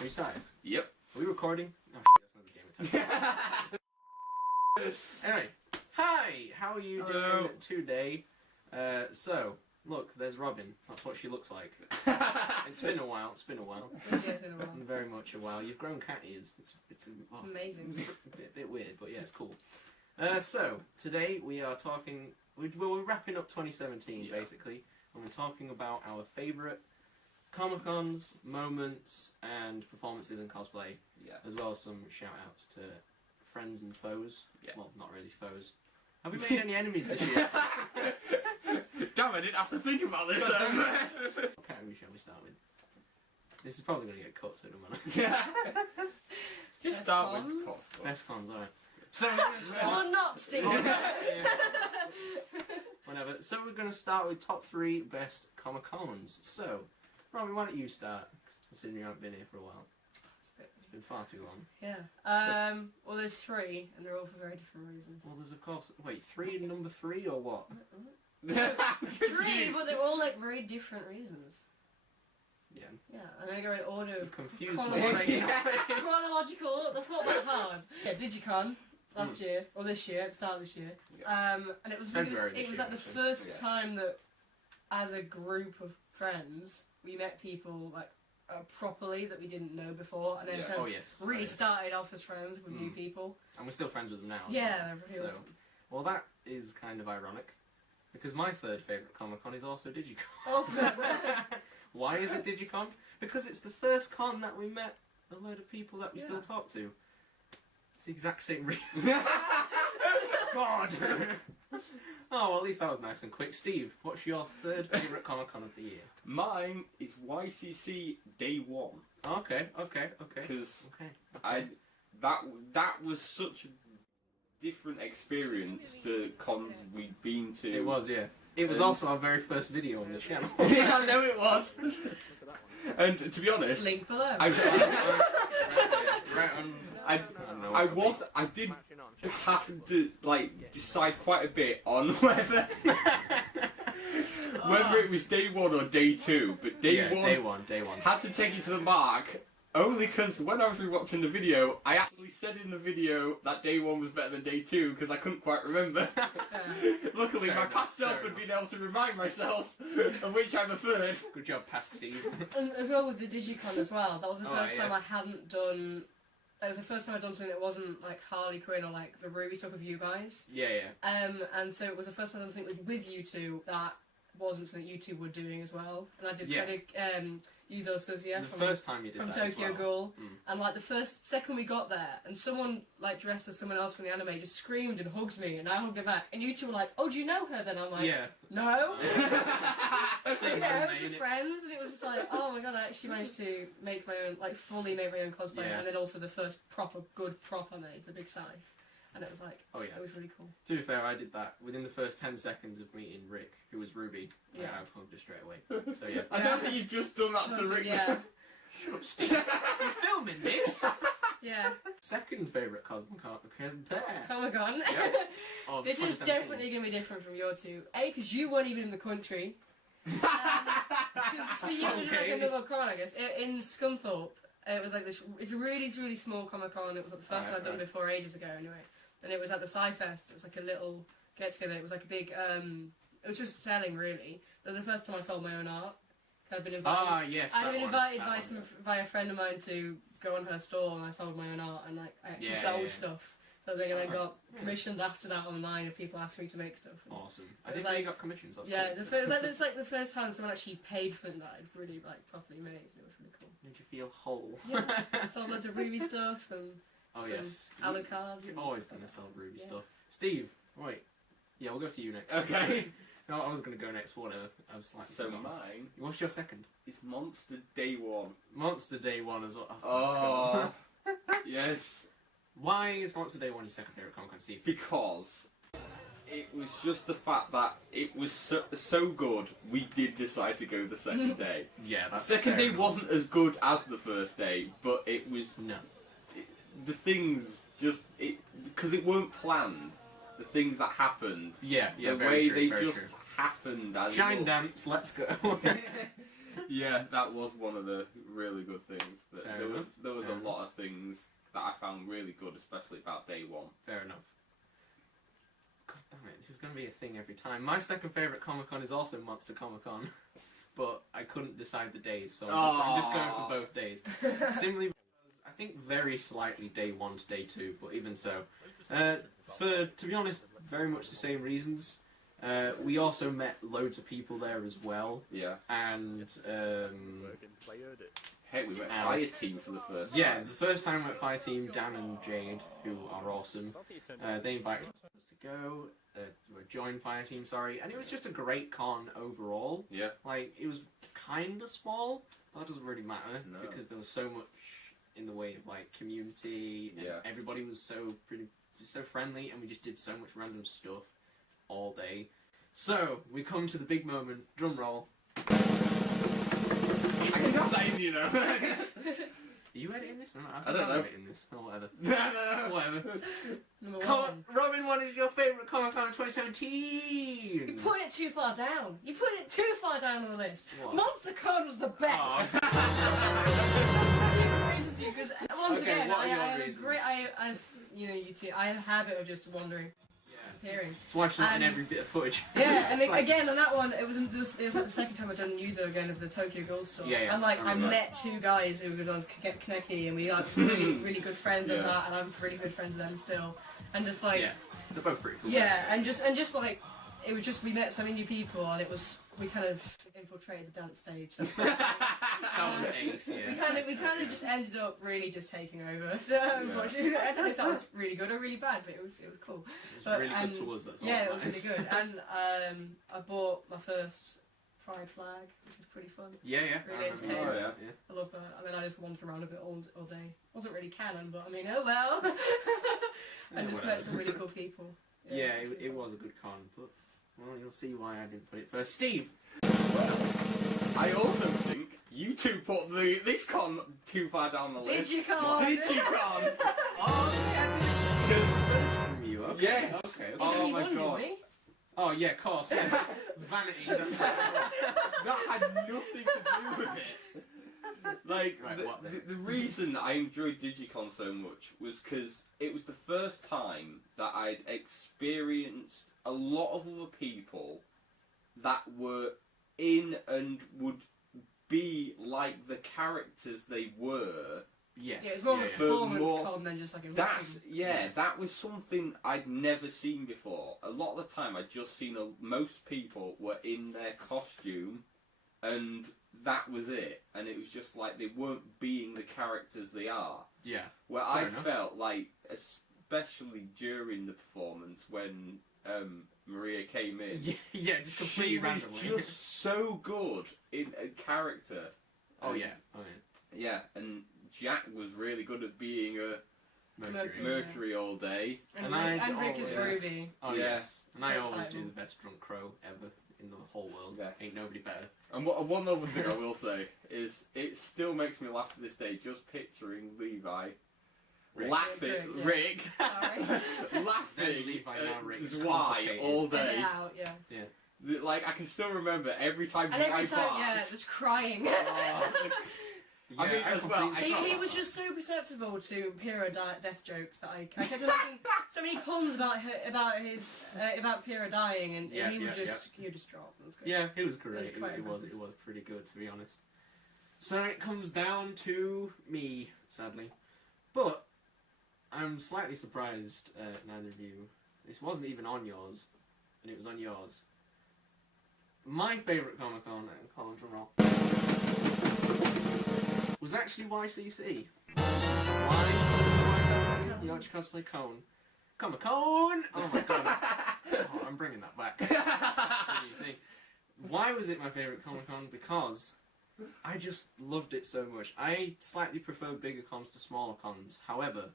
Are you started? Yep. Are we recording? Oh shit, that's another game of time. Anyway, hi! How are you doing today? So, look, there's Robyn. That's what she looks like. It's been a while, it's been a while. Yeah, it's been a while. Very much a while. You've grown cat ears. It's amazing. It's a bit weird, but yeah, it's cool. So, today we are talking... We're wrapping up 2017, basically. And we're talking about our favourite Comic-Cons, moments, and performances in cosplay. Yeah. As As well as some shout-outs to friends and foes. Yeah. Well, not really foes. Have we made any enemies this year? Damn, I didn't have to think about this. What category shall we start with? This is probably going to get cut, so it don't matter. Just Best start cons? with Best cons, alright. So we're going to start... Or not, Steve. Whatever. So we're going to start with top 3 best Comic-Cons. So, Robyn, why don't you start? Considering you haven't been here for a while. It's been far too long. Yeah. Well, there's 3, and they're all for very different reasons. Well, there's of course... Wait, 3 and number 3, or what? 3, but they're all like very different reasons. Yeah. Yeah, I'm gonna go in order You've of confused chronological. That's not that hard. Yeah, Digicon last year or this year, at the start of this year. And it was like the first time that, as a group of friends, we met people like properly that we didn't know before, and then kind of really started off as friends with new people. And we're still friends with them now. Yeah, so, they're really awesome. Well, that is kind of ironic, because my third favourite Comic-Con is also Digicon. Also. Why is it Digicon? Because it's the first con that we met a load of people that we still talk to. It's the exact same reason. God! Oh, well, at least that was nice and quick. Steve, what's your third favourite Comic-Con of the year? Mine is YCC Day 1. Okay. Because that was such a different experience, the cons we'd been to. It was, yeah. It was also our very first video on the channel. Yeah, I know it was. And to be honest, Link below. I did have to like decide quite a bit on whether it was day 1 or day 2. But day one had to take it to the mark. Only because when I was rewatching the video, I actually said in the video that day 1 was better than day 2 because I couldn't quite remember. Luckily, my past self had been able to remind myself of which I preferred. Good job, past Steve. And as well with the Digicon as well, that was the first time I hadn't done... That was the first time I'd done something that wasn't like Harley Quinn or like the Ruby stuff with you guys. Yeah. And so it was the first time I'd done something with you two that wasn't something you two were doing as well. And I did Yuzo Suzuya from Tokyo Ghoul. And like the second we got there, and someone like dressed as someone else from the anime just screamed and hugged me, and I hugged her back. And you two were like, "Oh, do you know her?" Then I'm like, "No." We're friends, and it was just like, oh my god, I actually managed to make my own, like fully make my own cosplay, and then also the first good prop I made, the big scythe. And it was like, it was really cool. To be fair, I did that within the first 10 seconds of meeting Rick, who was Ruby. Yeah. I hugged her straight away. So yeah. I don't think you've just done that to Rick. Yeah. Shut up, Steve. You're filming this. Yeah. Second favourite Comic-Con. Comic-Con. Yep. This is definitely going to be different from your two. A, because you weren't even in the country. Because for you, it was like another con, I guess. In Scunthorpe, it was like this. It's a really small Comic-Con. It was like the first one I'd done before ages ago, anyway. And it was at the Sci-Fest. It was like a little get-together. It was like a big... it was just selling, really. It was the first time I sold my own art. I'd been invited. I'd been invited by a friend of mine to go on her stall, and I sold my own art, and like I actually sold stuff. So they then got commissions after that online of people asking me to make stuff. Awesome. I didn't know you got commissions. That's cool. It's like the first time someone actually paid for something that I'd really like properly made. It was really cool. Made you feel whole. Yeah. I sold loads of Ruby stuff and Alucards. You're always going to sell Ruby stuff. Steve, wait. Yeah, we'll go to you next. Okay. No, I was going to go next, whatever. I was like, so mine. What's your second? It's Monster Day 1. Monster Day 1 as well. Oh. Yes. Why is Monster Day 1 your second favourite Comic-Con, Steve? Because it was just the fact that it was so good, we did decide to go the second day. Yeah, that's the second day wasn't as good as the first day, but it was... No. The things just... Because it weren't planned. The things that happened. Yeah, the way they just happened. As Shine Dance, let's go. Yeah, that was one of the really good things. But there was found really good, especially about day one. Fair enough. God damn it, this is going to be a thing every time. My second favourite Comic-Con is also Monster Comic-Con, but I couldn't decide the days, so I'm just going for both days. Simply because I think very slightly day 1 to day 2, but even so. To be honest, very much the same reasons. We also met loads of people there as well. Yeah. And, Hey, we met Fire Team for the first time. Yeah, it was the first time I met Fire Team, Dan and Jade, who are awesome. They invited us to go, join Fire Team, sorry, and it was just a great con overall. Yeah. Like, it was kind of small, but that doesn't really matter, because there was so much in the way of, like, community, and everybody was so friendly, and we just did so much random stuff all day. So, we come to the big moment, drum roll. I can have that in, you know. Are you editing this? No, I don't know. I'm editing this. Or whatever. No. Whatever. Number 1. Robyn, what is your favourite Comic-Con in 2017? You put it too far down. You put it too far down on the list. What? Monster Con was the best. Because once Okay, again, what are I your have a reasons? great, as you know, you two, I have a habit of just wandering, disappearing. It's why she's not in every bit of footage. Yeah, and It's like- again on that one, it was like the second time I'd done user again of the Tokyo Gold Store. Yeah, And like I remember met 2 guys who were on Kaneki, and we like really good friends of that, and I'm really good friends with them still. And just like they're both pretty cool. and just like it was just we met so many new people, and we kind of infiltrated the dance stage. That was ace, yeah. We kind of just ended up really just taking over. So unfortunately, I don't know if that was really good or really bad, but it was cool. It was really good to us, that's all yeah, that it was really good. And I bought my first Pride flag, which was pretty fun. Yeah. Really I entertaining. remember that, I loved that. And then I just wandered around a bit all day. Wasn't really canon, but I mean, oh well. And just met some really cool people. Yeah, was really it fun. was a good con, but well, you'll see why I didn't put it first. Steve. Well, I also think you two put this con too far down the list. Digicon! Digicon! Oh, yeah, Digicon from you. Okay. Yes. Okay. Oh He my won, god. didn't we? Oh yeah, of course. Yeah. Vanity. That's what That had nothing to do with it. Like, Right, what then? the reason I enjoyed Digicon so much was because it was the first time that I'd experienced a lot of other people that were in and would be like the characters they were. Yes. Yeah, it's more of a performance more- con than just like a That was something I'd never seen before. A lot of the time I'd just seen most people were in their costume and that was it. And it was just like they weren't being the characters they are. Yeah. Where Fair I enough. felt like, especially during the performance when Maria came in, Yeah, just completely she was randomly. just so good in a character. Oh And- yeah. Yeah, and Jack was really good at being a Mercury. Mercury all day. And, And and Rick is always- Ruby. Oh Yeah. yes. And So I always exciting. do the best drunk crow ever in the whole world. Yeah. Ain't nobody better. And one other thing I will say is it still makes me laugh to this day just picturing Levi Rick. laughing, Rick, Rick, Sorry. laughing Levi now at Rick's Zwei complicated. all Get it day. out, yeah. Like I can still remember every time And every Zwei time, barked. just crying. I mean, as well, He was just so perceptible to Pyrrha death jokes that I kept making so many puns about Pyrrha dying, and Yeah, he would yeah, just drop. It was great. Yeah, it was great. It was quite impressive. It was pretty good, to be honest. So it comes down to me, sadly. But I'm slightly surprised neither of you. This wasn't even on yours, and it was on yours. My favourite Comic-Con, Colin drum roll, was actually YCC. Why? Yacht Cosplay Con. Comic-Con! Oh my god. Oh, I'm bringing that back. That's the new thing. Why was it my favourite Comic-Con? Because I just loved it so much. I slightly prefer bigger cons to smaller cons. However,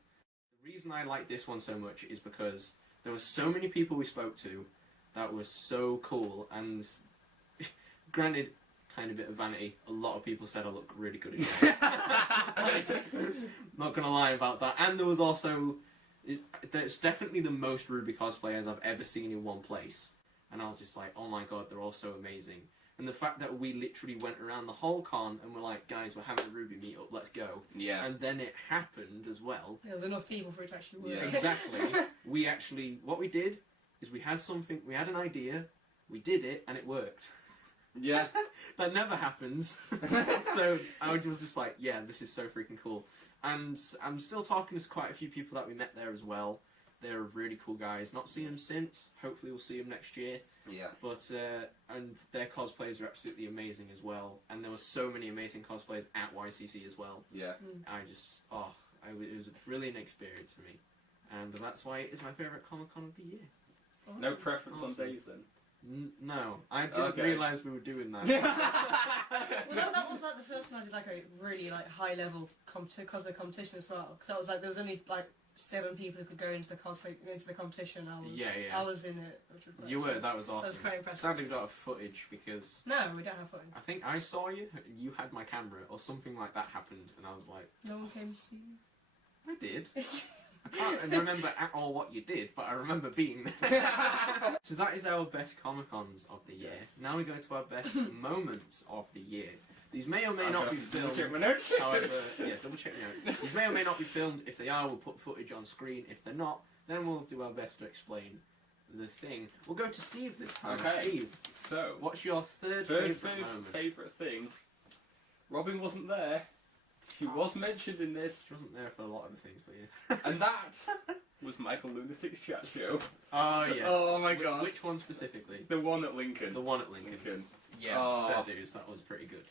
the reason I like this one so much is because there were so many people we spoke to that was so cool, and granted, tiny bit of vanity, a lot of people said I look really good again. Not gonna lie about that. And there was also, there's definitely the most Ruby cosplayers I've ever seen in one place. And I was just like, oh my god, they're all so amazing. And the fact that we literally went around the whole con and were like, guys, we're having a Ruby meetup, let's go. Yeah. And then it happened as well. There was enough people for it to actually work. Yeah. Exactly. What we did is we had an idea, we did it, and it worked. Yeah. That never happens. So I was just like, yeah, this is so freaking cool. And I'm still talking to quite a few people that we met there as well. They're really cool guys. Not seen them since. Hopefully we'll see them next year. Yeah. But, and their cosplays are absolutely amazing as well. And there were so many amazing cosplays at YCC as well. Yeah. It was a brilliant experience for me. And that's why it is my favourite Comic-Con of the year. Awesome. No preference on Awesome. days then? No, I didn't realise we were doing that. Well, that was like the first time I did like a really like high level cosplay competition as well. Because that was like there was only like 7 people who could go into the competition. I was in it, which was quite You were. fun. That was awesome. That was quite impressive. Sadly, we don't have footage because No, we don't have footage. I think I saw you. You had my camera, or something like that happened, and I was like, No one came to see you. I did. I can't remember at all what you did, but I remember being there. So that is our best Comic-Cons of the year. Yes. Now we go to our best moments of the year. These may or may not be filmed. Check my notes. However, yeah, double check your notes. These may or may not be filmed. If they are, we'll put footage on screen. If they're not, then we'll do our best to explain the thing. We'll go to Steve this time. Okay. Steve, So, what's your third favourite thing? Robyn wasn't there. She was mentioned in this, She wasn't there for a lot of the things for you. and that was Michael Lunatic's chat show. Oh, yes. Oh my gosh. Which one specifically? The one at Lincoln. The one at Lincoln. Yeah, Oh. fair dues. That was pretty good.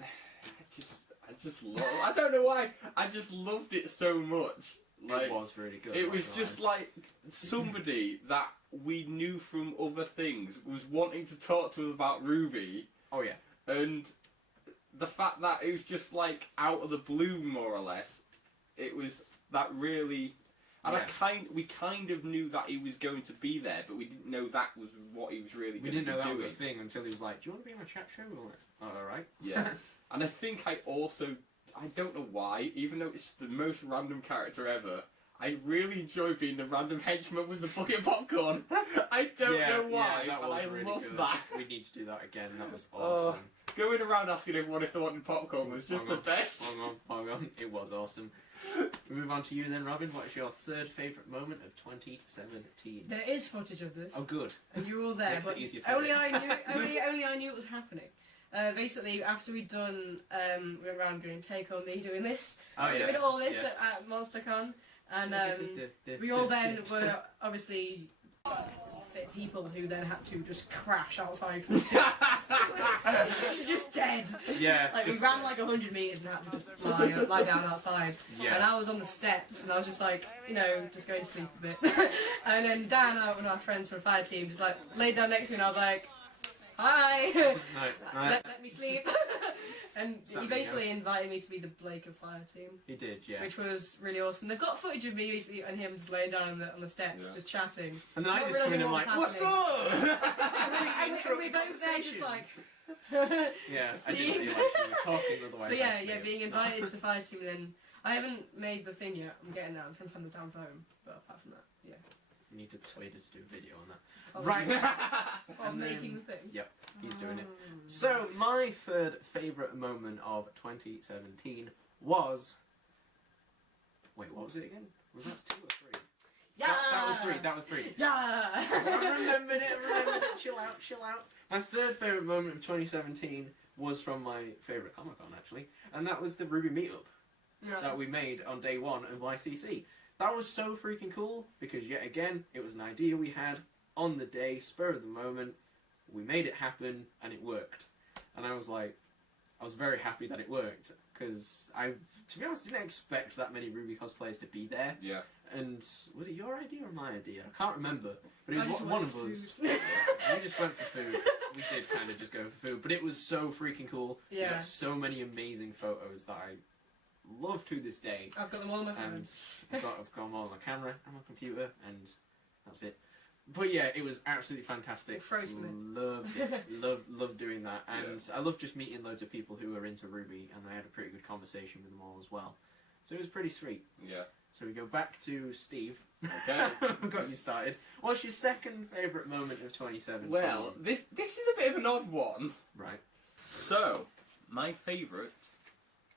I just love. I don't know why. I just loved it so much. Like, It was really good. it was just like somebody that we knew from other things was wanting to talk to us about Ruby, Oh, yeah. and the fact that it was just like out of the blue, more or less. It was that really. And Yeah. we kind of knew that he was going to be there, but we didn't know that was what he was really We going to be didn't know that doing. was a thing until he was like, do you want to be on a chat show? We were like, oh, alright. Yeah. And I think I don't know why, even though it's the most random character ever, I really enjoy being the random henchman with the bucket of popcorn. I don't know why, that but was I really love good. that. We need to do that again. That was Oh, awesome. Going around asking everyone if they wanted popcorn was just Hang the on, best. Hang on. It was awesome. We move on to you then, Robyn. What's your third favourite moment of 2017? There is footage of this. Oh, good. And you were all there, Makes but it easier to only edit. only I knew it was happening. Basically, after we'd done, we went around going, take on me doing this. Oh, We yes. did all this yes. at MonsterCon, and we all then were obviously fit people who then had to just crash outside. Just dead. Yeah. Like we just- ran like 100 meters and had to just lie down outside. Yeah. And I was on the steps and I was just like, just going to sleep a bit. And then Dan, one of our friends from the fire team, just like laid down next to me and I was like, hi. No. Let me sleep. And he Something basically invited me to be the Blake of fire team. He did, yeah. Which was really awesome. They've got footage of me basically and him just laying down on the steps, Yeah. just chatting. And then I Not just come in and realising I'm like, what was what's up? And we both there just like. Yeah, I didn't realise you were talking otherwise. So yeah, I'd miss. being invited to the fire team. Then I haven't made the thing yet. I'm getting there. I'm trying to find the damn phone. But apart from that, yeah. You need to persuade us to do a video on that. Of- Right. Of And then- making the thing. Yep, he's doing it. So, my third favourite moment of 2017 was... Wait, what was it again? Was that 2 or 3? Yeah. That was 3. Yeah. I remembered it. Chill out. My third favourite moment of 2017 was from my favourite Comic-Con, actually. And that was the Ruby meetup that we made on day 1 of YCC. That was so freaking cool, because yet again, it was an idea we had on the day, spur of the moment. We made it happen, and it worked. And I was very happy that it worked, because to be honest, didn't expect that many Ruby cosplayers to be there. Yeah. And was it your idea or my idea? I can't remember. But I it was just one went of for us. food. Yeah, we just went for food. We did kind of just go for food. But it was so freaking cool. We Yeah. got so many amazing photos that I love to this day. I've got them all on my phone. And I've got them all on my camera and my computer, and that's it. But yeah, it was absolutely fantastic. We'll throw some Loved it. loved doing that. And I loved just meeting loads of people who were into Ruby, and I had a pretty good conversation with them all as well. So it was pretty sweet. Yeah. So we go back to Steve. Okay. We've got you started. What's your second favourite moment of 2017? Well, this is a bit of an odd one. Right. So, my favourite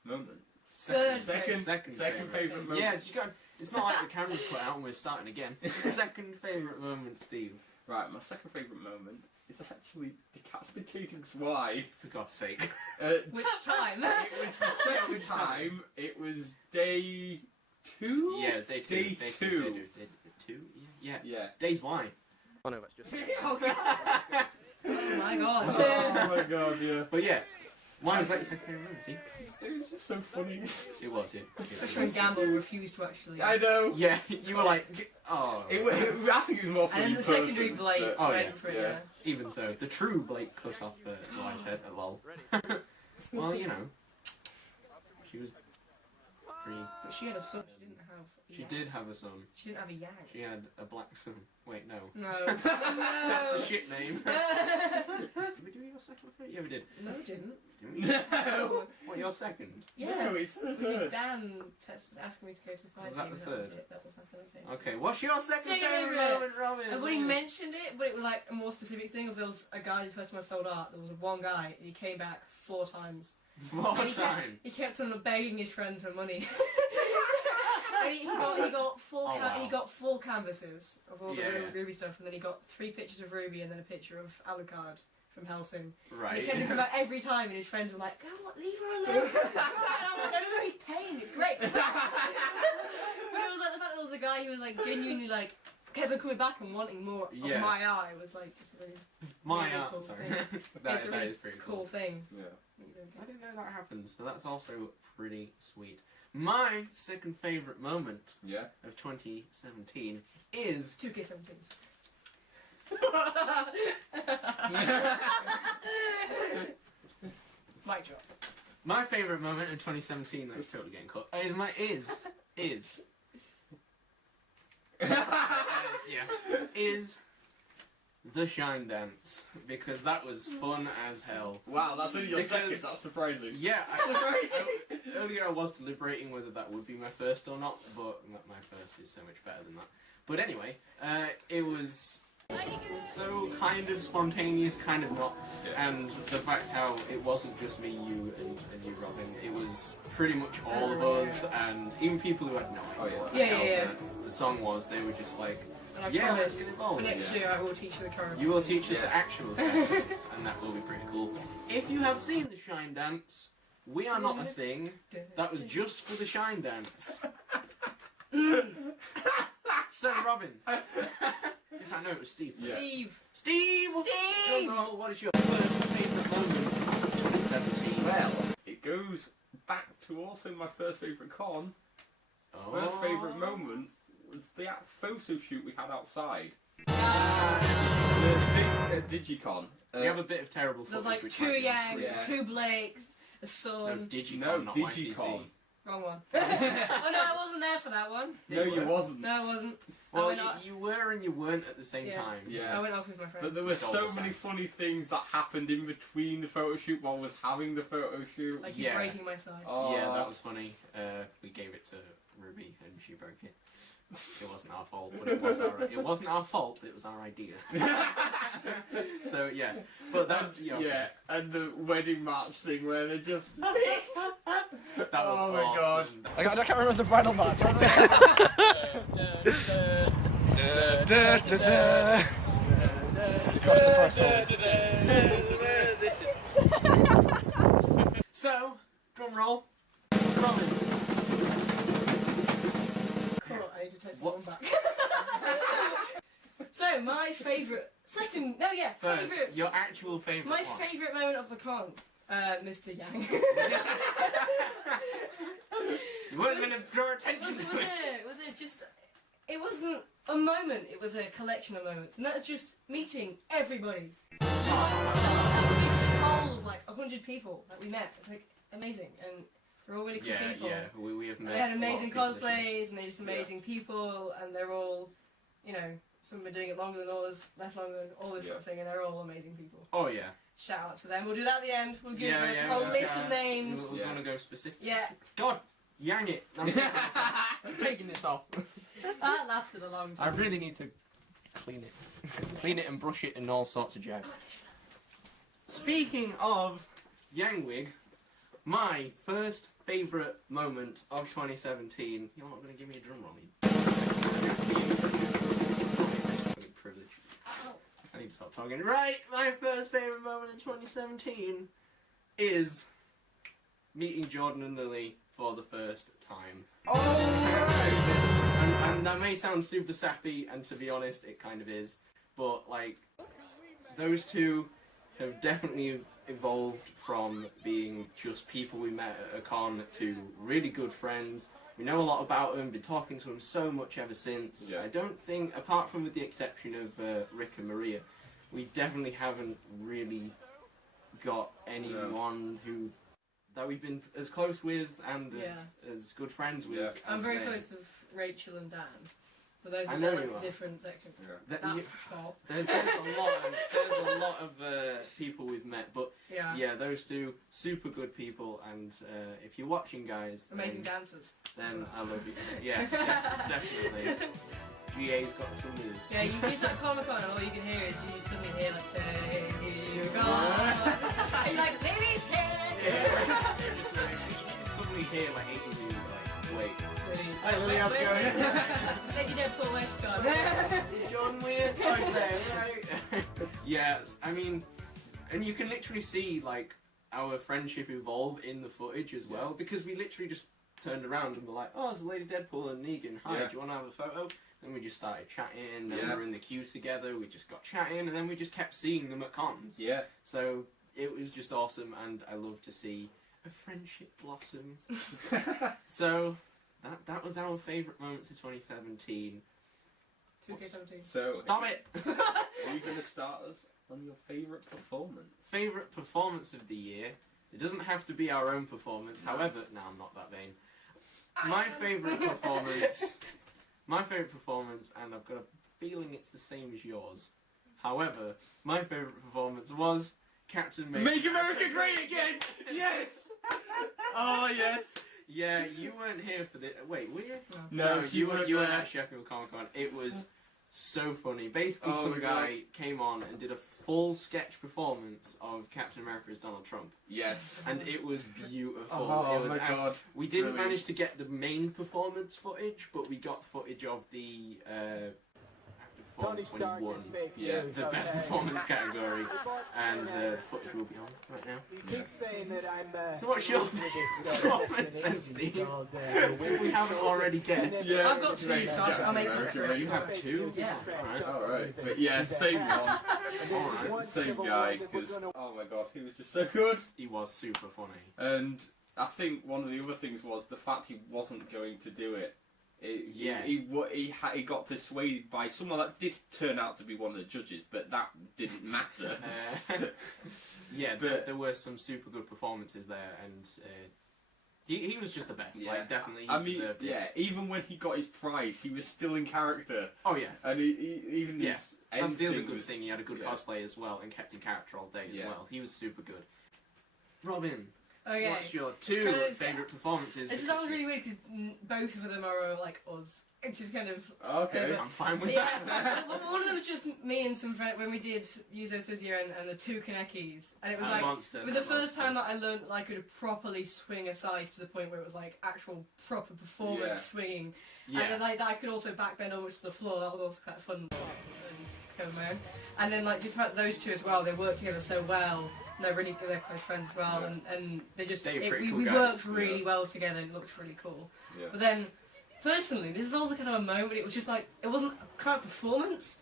moment. Second favourite moment. Yeah, it's not like the camera's cut out and we're starting again. Second favourite moment, Steve. Right, my second favourite moment is actually decapitating Swy. For God's sake. Which time? It was the second time. It was day 2? Yeah, it was day 2. Day two. Day 2? Yeah. Yeah. Days why? Oh no, that's just... Oh my god. Oh my god, yeah. But yeah, why was that your second favourite moment, Steve? It was just so funny. It was, yeah. Especially when Gamble refused to actually. I know. Yeah, you were like, oh. I think it was more for And then you the secondary person, Blake but- Oh, went yeah, for it, yeah. yeah. Even so, the true Blake cut off Swy's head at lol. Well, you know, she was pretty... But she had a son, she didn't have a She yang. did have a son. She didn't have a yang. She had a black son. Wait, no. No. That's the No. shit name. Did we do your second favourite? Yeah, we did. No, we didn't. Didn't we? No! What, your second? Yeah. No, it's the We third. did Dan asking me to go to the fire Was that team, the and that was third? it. That was my third favourite. Okay, what's your second Second favourite favourite. moment, Robyn? And when he mentioned it, but it was like a more specific thing. If there was a guy, the first time I sold art, there was one guy, and he came back 4 times. More And time. He kept on begging his friends for money. And he got he got 4 canvases of all the Ruby stuff, and then he got 3 pictures of Ruby and then a picture of Alucard from Helsing. And Right. he kept to come out every time, and his friends were like, "Go, what? Leave her alone." And I'm like, "No, he's paying. It's great." But it was like the fact that there was a guy who was like genuinely like kept on coming back and wanting more of my eye was like just a really My really art, cool sorry. thing. that It's a really is pretty cool thing. Yeah. I didn't know that happened, so that's also pretty sweet. My second favourite moment Yeah. of 2017 is 2K17. Mic drop. my favourite moment of 2017. That's totally getting cut. Is the Shine Dance, because that was fun as hell. Wow, that's only your second. Because- That's surprising. Yeah, earlier I was deliberating whether that would be my first or not, but my first is so much better than that. But anyway, it was so kind of spontaneous, kind of not, and the fact how it wasn't just me, you, and you, Robyn. It was pretty much all of us, and even people who had no idea what the hell the song was. They were just like, And I yeah, promise let's get involved. for next year I will teach you the current. You will teach us the actual dance, and that will be pretty cool. If you have seen the Shine Dance, we are not a thing. That was just for the Shine Dance. So, Robyn. In fact, no, it was Steve. Yeah. Steve! Drum roll, what is your first favourite moment of 2017? Well, it goes back to also my first favourite con. First favourite moment was the photo shoot we had outside. The Digicon. We have a bit of terrible There's footage. like 2 Yangs, Yeah. 2 Blakes, a No, son. Digicon, No, not Digicon. YCC. Wrong one. Oh no, I wasn't there for that one. No, you wasn't. No, I wasn't. Well, I went off- you were and you weren't at the same time. Yeah. I went off with my friend. But there were It's all so the many same. funny things that happened in between the photo shoot while I was having the photo shoot. Like you Yeah. breaking my side. Oh. Yeah, that was funny. We gave it to Ruby and she broke it. It wasn't our fault, but it was it wasn't our fault, but it was our idea. So yeah, but that Yeah, and the wedding march thing where they just. that was Oh my awesome. God. I can't remember the final match. So, drum roll. Robyn. Cool, I need to take What? one back. So, my favourite, First, favourite, your actual favourite my one. favourite moment of the con, Mr. Yang. You weren't going to draw attention to it. Was it just, it wasn't a moment, it was a collection of moments, and that's just meeting everybody. A big skull of like 100 people that we met. It's like amazing, and they're all really cool people. Yeah, we have met. They had a lot of amazing people this year. cosplays, and they're just amazing people, and they're all, you know, some have been doing it longer than others, less longer than all this sort of thing, and they're all amazing people. Oh yeah. Shout out to them. We'll do that at the end. We'll give Yeah, a yeah, whole we'll list shout of out. names. We're going to go specific. Yeah, God, yang it. I'm taking this off. I'm taking this off. that lasted a long I time. really need to clean it. Clean it and brush it and all sorts of jazz. Speaking of Yangwig, my first favourite moment of 2017. You're not going to give me a drum roll, privilege. I need to stop talking. Right, my first favourite moment in 2017 is meeting Jordan and Lily for the first time. And that may sound super sappy, and to be honest, it kind of is. But, like, those two have definitely evolved from being just people we met at a con to really good friends. We know a lot about them, been talking to them so much ever since. Yeah. I don't think, apart from with the exception of Rick and Maria, we definitely haven't really got anyone who that we've been as close with and as good friends with. Yeah. I'm very close with Rachel and Dan. But those I are know like you are. different sections. Yeah. That's a stop. There's a lot of people we've met, but yeah, those two super good people, and if you're watching, guys, amazing dancers. Then I love you. Yes, definitely. GA's got some moves. Yeah, you start at Comic-Con and all you can hear is you suddenly hear like take you go. And you're like, ladies here. You suddenly hear like 80 dudes like, wait. Hey, Lily, how's it going? Lady Deadpool West gone. John Weird, right there, right? Yes, I mean, and you can literally see like our friendship evolve in the footage as well, because we literally just turned around and were like, oh, it's Lady Deadpool and Negan. Hi, do you want to have a photo? Then we just started chatting, and we were in the queue together, we just got chatting, and then we just kept seeing them at cons. Yeah. So it was just awesome, and I love to see a friendship blossom. So that was our favourite moments of 2017. 2K17. So Stop it! Are you going to start us on your favourite performance? Favourite performance of the year? It doesn't have to be our own performance, however... No, I'm not that vain. My favourite performance... and I've got a feeling it's the same as yours. However, my favourite performance was Captain Make America Great Again! Yes! Oh, yes! Yeah, you weren't here for this. Wait, were you? No, you weren't at Sheffield Comic Con. It was so funny. Basically, some guy came on and did a full sketch performance of Captain America as Donald Trump. Yes. And it was beautiful. Oh, it was my God. We didn't manage to get the main performance footage, but we got footage of the Tony Stark won the best performance category, and the footage will be on right now. You keep saying that I'm. So what's your performance then, Steve? If we haven't already guessed. Yeah, I've got two, so I'll make it first. You have two? Yeah. Alright. But yeah, same one. Alright, same guy, because, oh my God, he was just so good. He was super funny. And I think one of the other things was the fact he wasn't going to do it. He got persuaded by someone that did turn out to be one of the judges, but that didn't matter. There were some super good performances there, and he was just the best. Yeah. Like, definitely, he deserved it. Yeah, even when he got his prize, he was still in character. Oh yeah, and even his that's the other ending good was, thing. He had a good cosplay as well, and kept in character all day as well. He was super good. Robyn. Okay. What's your two favourite performances? This sounds really weird because both of them are like us. It's just kind of... Okay. I'm fine with that. One of them was just me and some friends when we did Yuzo Suzuki and the two Kanekis. And it was like... It was the first time that I learned that I could properly swing a scythe to the point where it was like actual proper performance swinging. Yeah. And then like that I could also backbend almost to the floor. That was also quite fun. And then like just about those two as well, they worked together so well. They're really good, they're close friends as well, and they just we worked really well together, and it looked really cool. Yeah. But then, personally, this is also kind of a moment. It was just like it wasn't a kind of performance,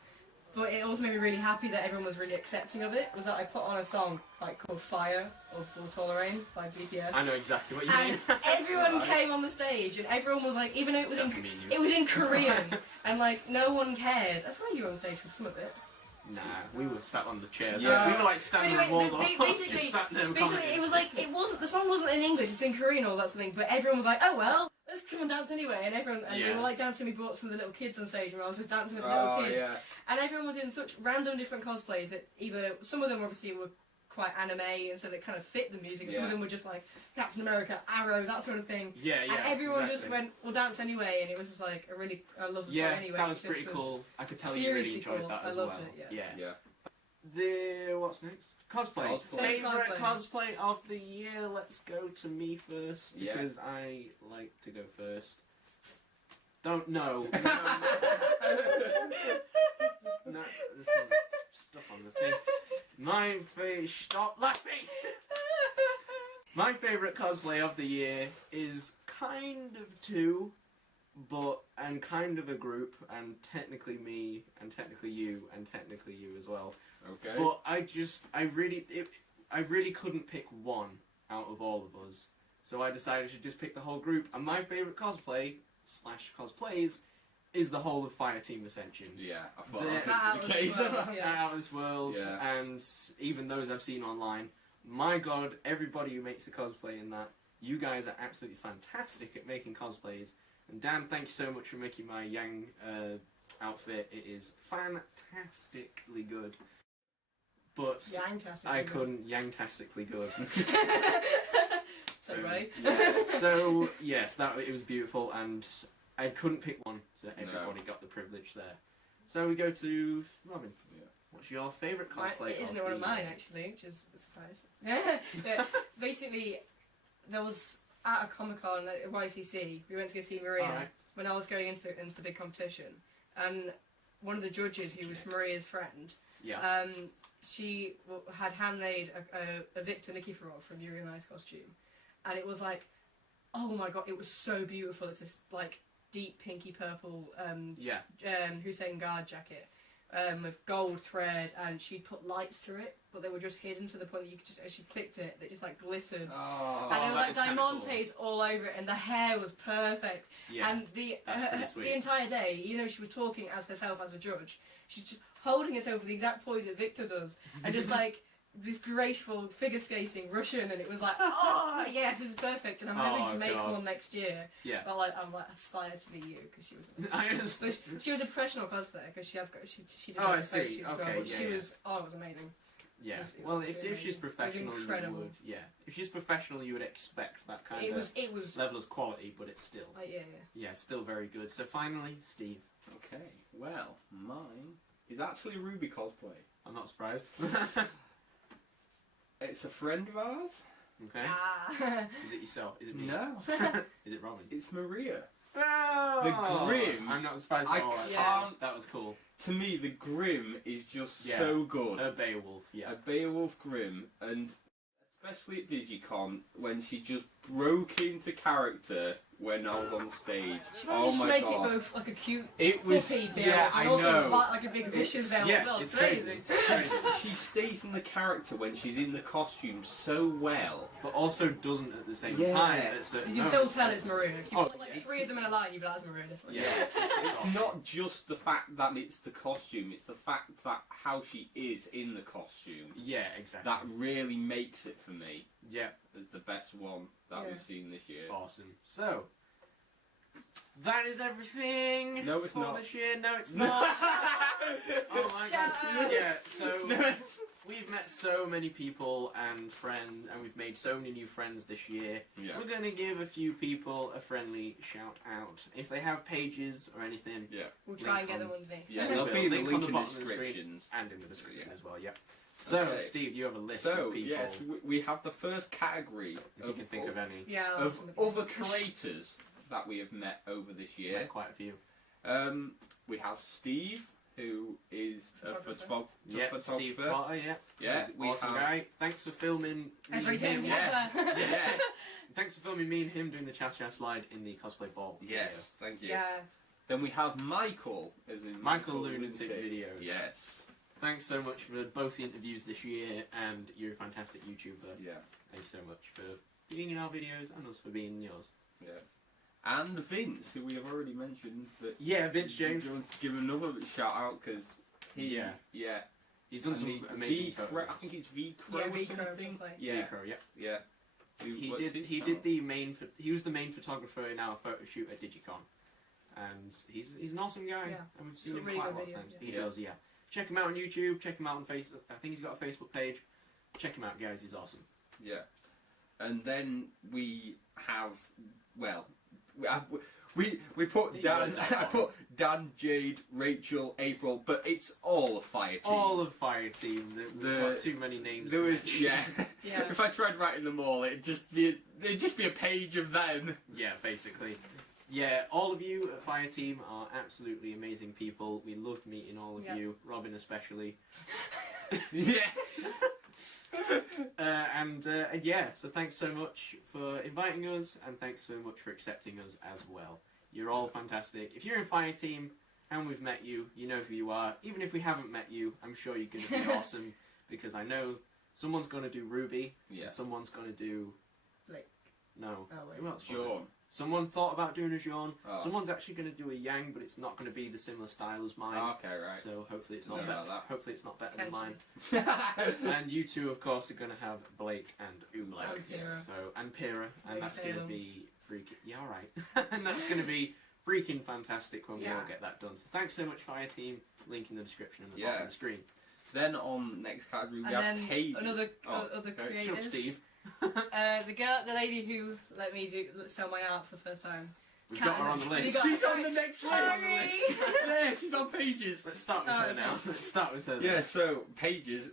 but it also made me really happy that everyone was really accepting of it. Was that I put on a song like called "Fire" of Bartholomw by BTS. I know exactly what you mean. Everyone came on the stage, and everyone was like, even though it was in Korean, and like no one cared. That's why you were on stage for some of it. Nah, we were sat on the chairs. Yeah. We were like standing on the wall. Just sat there. Basically, it was like the song wasn't in English; it's in Korean, all that sort of thing. But everyone was like, "Oh well, let's come and dance anyway." And everyone, we were like dancing. We brought some of the little kids on stage, and I was just dancing with the little kids. Yeah. And everyone was in such random different cosplays that either some of them obviously were quite anime, and so they kind of fit the music. Some of them were just like Captain America, Arrow, that sort of thing. Yeah, yeah. And everyone just went, "We'll dance anyway," and it was just like I love the song anyway. Yeah, that was pretty cool. I could tell you really enjoyed that as well. I loved it. Yeah. Yeah. What's next? Cosplay. Favorite cosplay of the year. Let's go to me first because I like to go first. Don't know. No, there's some stuff on the thing. My face. Stop laughing. My favourite cosplay of the year is kind of two, and kind of a group, and technically me, and technically you as well. Okay. But I really couldn't pick one out of all of us, so I decided to just pick the whole group. And my favourite cosplay / cosplays is the whole of Fireteam Ascension. Yeah, I thought that was the case. Out of this world, and even those I've seen online. My God, everybody who makes a cosplay in that, you guys are absolutely fantastic at making cosplays. And Dan, thank you so much for making my Yang outfit. It is fantastically good. But I couldn't Yang-tastically good. So right. So yes, it was beautiful, and I couldn't pick one, so everybody got the privilege there. So we go to Robyn. Yeah. What's your favourite cosplay? It isn't one of mine actually, which is a surprise. Basically, there was at a Comic-Con at YCC. We went to go see Maria when I was going into the big competition, and one of the judges, who was Maria's friend, she had handmade a Victor Nikiforov from Yuri on Ice costume, and it was like, oh my God, it was so beautiful. It's this like deep pinky purple Hussein Guard jacket. With gold thread, and she'd put lights to it, but they were just hidden to the point that you could just, as she clicked it, they just like glittered. Oh, and it was like diamantes all over it, and the hair was perfect. Yeah, and the entire day, she was talking as herself as a judge. She's just holding herself with the exact poise that Victor does, and just like this graceful figure skating Russian, and it was like, oh yes, this is perfect, and I'm having to make one next year. Yeah. But I'm aspire to be you, because she was. But she was a professional cosplayer because she did. Oh, I see. Okay, so it was amazing. Yeah. If she's professional, you would. Yeah. If she's professional, you would expect that kind of level of quality, but it's still. Yeah, still very good. So finally, Steve. Okay. Well, mine is actually Ruby cosplay. I'm not surprised. It's a friend of ours. Okay. Is it yourself? Is it me? No. Is it Robyn? It's Maria. Oh, the Grim. I'm not surprised at all. Can't. That was cool. To me, the Grim is just so good. A Beowulf, A Beowulf Grim, and especially at Digicon, when she just broke into character when I was on stage. She managed to make it both like a cute puppy Beowulf and also like a big vicious Beowulf. Yeah, it's crazy. She stays in the character when she's in the costume so well, but also doesn't at the same time. At certain you can tell it's Maria. If you put like three of them in a line, you'd be like, that's Maria. Definitely. Yeah, it's not just the fact that it's the costume; it's the fact that how she is in the costume. Yeah, exactly. That really makes it for me. Yeah, as the best one that we've seen this year. Awesome. So. That is everything. No, it's for not. This year. No, it's not. Oh my God. Yeah. So we've met so many people and we've made so many new friends this year. Yeah. We're gonna give a few people a friendly shout out if they have pages or anything. Yeah. We'll try and get them underneath. Yeah, there'll be the link in the description and in the description as well. Yeah. So, Steve, you have a list of people. Yes, we have the first category. If you can think of any. Yeah. Of other creators that we have met over this year. Met quite a few. We have Steve, who is a photographer. Steve Potter, Yeah, awesome guy. Thanks for filming everything. Yeah. Thanks for filming me and him doing the cha-cha slide in the cosplay ball. Yes, thank you. Yes. Then we have Michael, as in Michael Lunatic Videos. Yes. Thanks so much for both the interviews this year, and you're a fantastic YouTuber. Yeah. Thanks so much for being in our videos and us for being in yours. Yes. And Vince, who we have already mentioned. But Vince James. Do you want to give another shout out because he's done some amazing photos. I think it's V-Crow or something. V-Crow, yeah. He was the main photographer in our photo shoot at Digicon, and he's an awesome guy, and we've seen him quite a lot of times. He does. Check him out on YouTube. Check him out on Facebook. I think he's got a Facebook page. Check him out, guys. He's awesome. Yeah. And then we have We put Dan. I put Dan, Jade, Rachel, April, but it's all a fire team. All of fire team. We've got too many names. There to was mention. Yeah. If I tried writing them all, it'd just be a page of them. Yeah, basically. Yeah, all of you at Fire Team are absolutely amazing people. We loved meeting all of you, Robyn especially. Yeah. And yeah, so thanks so much for inviting us, and thanks so much for accepting us as well. You're all fantastic. If you're in Fire Team and we've met you, you know who you are. Even if we haven't met you, I'm sure you're going to be awesome, because I know someone's going to do Ruby, and someone's going to do... Blake. No. Oh, wait. Who else? Jean. Someone thought about doing a Jean. Oh. Someone's actually going to do a Yang, but it's not going to be the similar style as mine. Oh, okay, right. So hopefully it's not Don't know that. hopefully it's not better than Potentially. mine. And you two, of course, are going to have Blake and Umlaut. And Pyrrha. So and Pyrrha, and Maybe that's going to Salem. be freaking. Yeah, all right. And that's going to be freaking fantastic when we all get that done. So thanks so much, Fire Team. Link in the description and the bottom of the screen. Then on next category we And have then Paige. other okay. creators. Shut up, Steve. The lady who let me sell my art for the first time. We've Cat got her on the and- list. we got- She's on the next list. Sorry. There, she's on Pages. Let's start with her now. Let's start with her. Yeah, so Pages,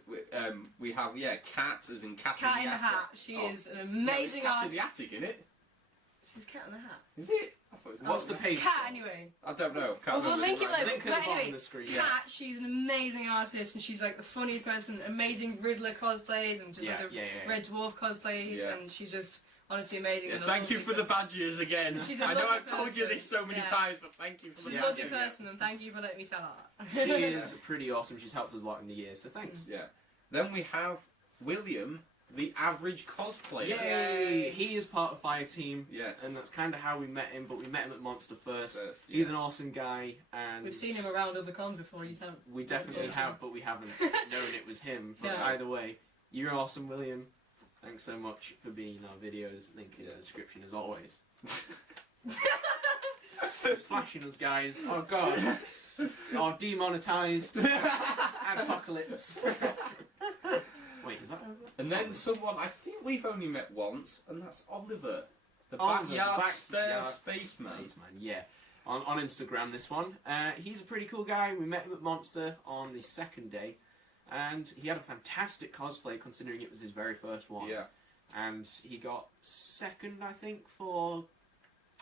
we have Cat as in Cat, Cat in in the the Hat. She Oh. is an amazing Cat in artist. the Attic, isn't it? She's Cat in the Hat. Is it? I thought it was What's the page? Cat called? anyway. I don't know. Well, we'll link it later. Link at the But bottom anyway, of the screen. Cat, she's an amazing artist, and she's like the funniest person. Amazing Riddler cosplays, and just Yeah, loads of yeah. Red Dwarf cosplays, Yeah. and she's just honestly amazing. Yeah, and a thank you lovely for the badges again. She's a I know lovely I've told you person. this so many Yeah. times, but thank you for She's the a lovely badges. person, and thank you for letting me sell art. She is pretty awesome. She's helped us a lot in the years, so thanks. Yeah. Then we have William, the average cosplayer. Yay! He is part of Fire Team, Yes. and that's kind of how we met him. But we met him at Monster first. First, He's yeah. an awesome guy, and We've seen him around other cons before. He's had. we definitely have, but we haven't known it was him. But Yeah. either way, you're awesome, William. Thanks so much for being in our videos. Link in the description as always. It's flashing us, guys. Oh god. Oh, demonetized. Apocalypse. Wait, is that over? And then someone I think we've only met once, and that's Oliver, the Oliver, backyard the backyard spaceman. Spaceman, yeah. On Instagram, this one. He's a pretty cool guy. We met him at Monster on the second day, and he had a fantastic cosplay considering it was his very first one. Yeah. And he got second, I think, for...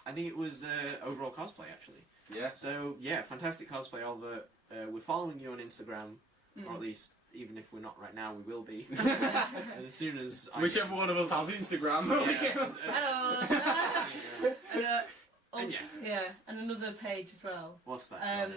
I think it was overall cosplay, actually. Yeah. So, yeah, fantastic cosplay, Oliver. We're following you on Instagram, or at least, even if we're not right now, we will be. And as soon as... Whichever one of us has Instagram. Yeah, Hello. And, also, yeah. and another page as well. What's that?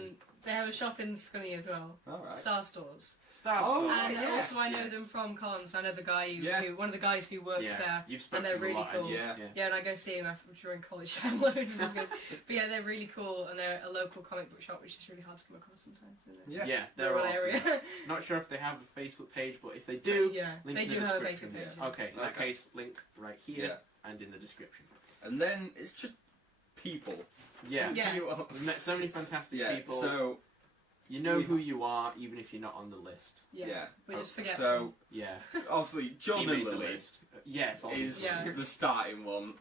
They have a shop in Scunny as well. Alright. Star Stores. Star Oh, Store. And yes, also I know yes. them from cons. I know the guy Yeah. one of the guys who works there. You've spoken and they're to him a really lot, and cool. Yeah. Yeah, and I go see him during college time loads and just goes. But yeah, they're really cool, and they're a local comic book shop, which is really hard to come across sometimes, isn't it? Yeah. Yeah, they're Rural awesome. area. Not sure if they have a Facebook page, but if they do, Yeah, link they in the do have a description. Facebook page. Yeah. Yeah. Okay, in that Okay. case, link right here Yeah. and in the description. And then it's just people. Yeah. Yeah. People. We've met so many fantastic Yeah. people. So you know we- who you are, even if you're not on the list. yeah. We just forget. So Yeah. obviously John He and made the Lily list. Yes, is obviously. Yeah. the starting one.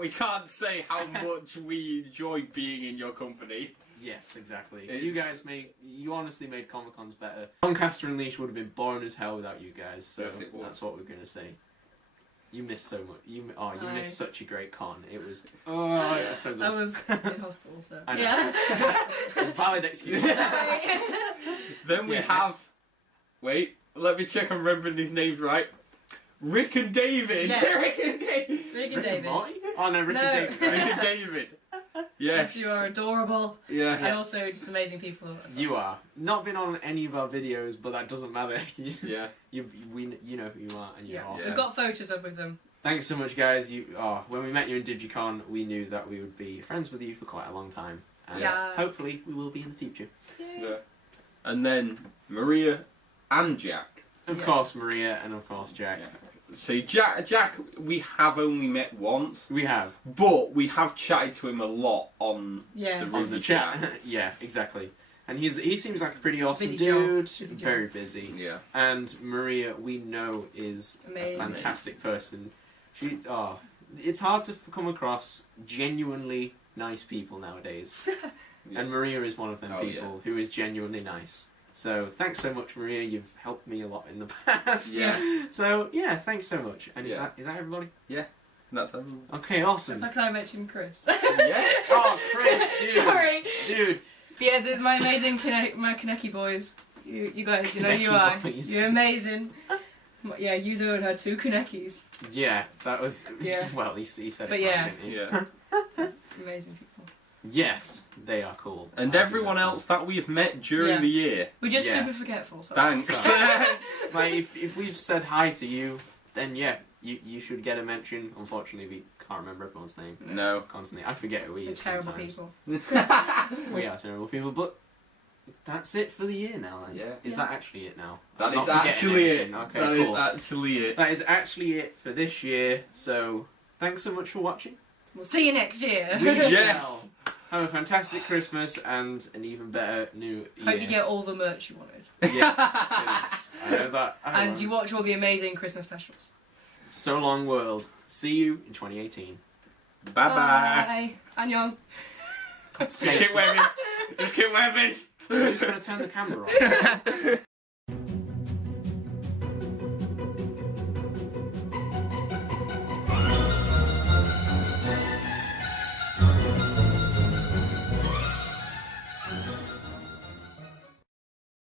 We can't say how much we enjoy being in your company. Yes, exactly. It's- You guys you honestly made Comic Cons better. Doncaster Unleashed would have been boring as hell without you guys, so Yes, it would. that's what we're gonna say. You missed so much. You I- missed such a great con. It was it was so good. I was in hospital, so I know. yeah. Valid excuse. Then we Yeah, have. Wait, let me check I'm remembering these names right. Rick and David. Yeah. Rick and David. Rick and David. Morty? Oh no, Rick No. and David. Rick and David. Yes. You are adorable, Yeah. and also just amazing people. You are. Not been on any of our videos, but that doesn't matter. Yeah. you know who you are, and you're Yeah. awesome. We've got photos up with them. Thanks so much, guys. When we met you in Digicon, we knew that we would be friends with you for quite a long time. And Yeah. hopefully we will be in the future. Yeah. And then Maria and Jack. Of Yeah. course, Maria, and of course, Jack. Yeah. See, Jack, we have only met once, We have. but we have chatted to him a lot on Yeah. the On Ruby the chat. Yeah, exactly. And he seems like a pretty awesome Busy dude. job. Busy Very job. busy. Yeah. And Maria, we know, is Amazing. a fantastic person. It's hard to come across genuinely nice people nowadays. And Maria is one of them Oh, people who is genuinely nice. So thanks so much, Maria. You've helped me a lot in the past. Yeah. So yeah, thanks so much. And is Yeah. that everybody? That's everyone. Okay, awesome. How can I mention Chris? Yeah. Oh, Chris, dude. Sorry. Dude. Yeah, my amazing my Kaneki boys. You guys, you know you Kaneki are. boys. You're amazing. Yeah, Yuzo and her 2 Kanekis. Yeah, that was. Yeah. Well, he said But it. yeah. Right, didn't he? Yeah. Amazing people. Yes, they are cool. And I think everyone that's else that we've met during Yeah. the year. We're just Yeah. super forgetful. So. Thanks. So- Like, if we've said hi to you, then yeah, you should get a mention. Unfortunately, we can't remember everyone's name No. constantly. I forget who he They're is terrible sometimes. people. We are terrible people, but that's it for the year now. Then. Yeah. Is Yeah. that actually it now? That I'm is not forgetting actually it. anything. Okay, That is cool. actually it. That is actually it for this year. So thanks so much for watching. We'll see you next year. We Yes. shall have a fantastic Christmas and an even better new year. Hope you get all the merch you wanted. Yes, 'cause I know that. And you watch all the amazing Christmas specials. So long, world. See you in 2018. Bye bye. Annyeong. God's Just sake. keep waving. Just keep waving. Who's going to turn the camera off?